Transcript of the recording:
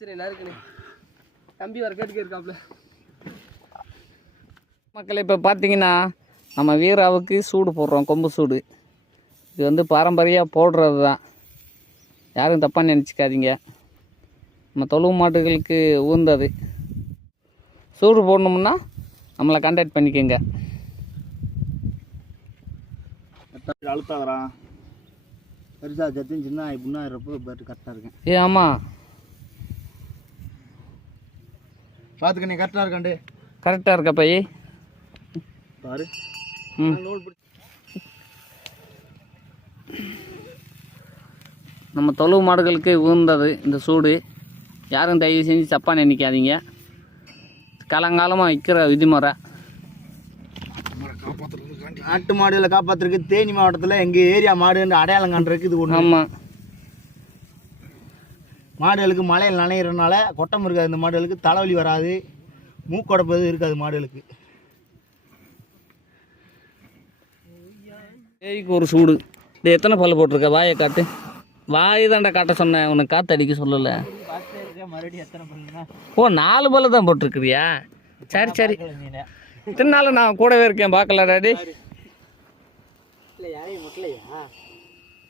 சரி நறுக்குண்ணே தம்பி வர கேட்டுக்கே இருக்காப்புல. மக்கள் இப்போ பார்த்தீங்கன்னா நம்ம வீராவுக்கு சூடு போடுறோம், கொம்பு சூடு. இது வந்து பாரம்பரியாக போடுறது தான், யாரும் தப்பாக நினச்சிக்காதீங்க. நம்ம தொழு மாட்டுகளுக்கு ஊர்ந்தது. சூடு போடணும்னா நம்மளை கான்டாக்ட் பண்ணிக்கோங்க. அழுத்தாகிறான் பெருசாக சத்தியும் சின்ன இப்படின்னா இருப்போ கரெக்டாக இருக்கேன். ஆமாம் பார்த்துக்க, நீ கரெக்டாக இருக்காண்டு. கரெக்டாக இருக்கா பைய பாரு. நம்ம தொழு மாடுகளுக்கு உகந்தது இந்த சூடு. யாரும் தயவு செஞ்சு தப்பாக நினைக்காதீங்க. காலங்காலமாக வைக்கிற விதிமுறை. நாட்டு மாடுகளை காப்பாற்றுறதுக்கு தேனி மாவட்டத்தில் எங்கள் ஏரியா மாடுன்ற அடையாளம் காண்றதுக்கு இது ஒன்று. ஆமாம், மாடுகளுக்கு மழையில் நனைகிறதுனால கொட்டம் இருக்காது. இந்த மாடுகளுக்கு தலைவலி வராது, மூக்கொடப்பது இருக்காது மாடுகளுக்கு. ஏய்க்கு ஒரு சூடு. இது எத்தனை பல் போட்டிருக்க? வாயை காட்டு. வாய் தாண்டா காட்ட சொன்னேன், உனக்கு காற்று அடிக்க சொல்லலை. ஓ 4 பல்லு தான் போட்டிருக்கிறியா? சரி சரி, இத்தனை நாள் நான் கூடவே இருக்கேன், பார்க்கல டாடி. இல்லை யாரையும் முட்டலையா?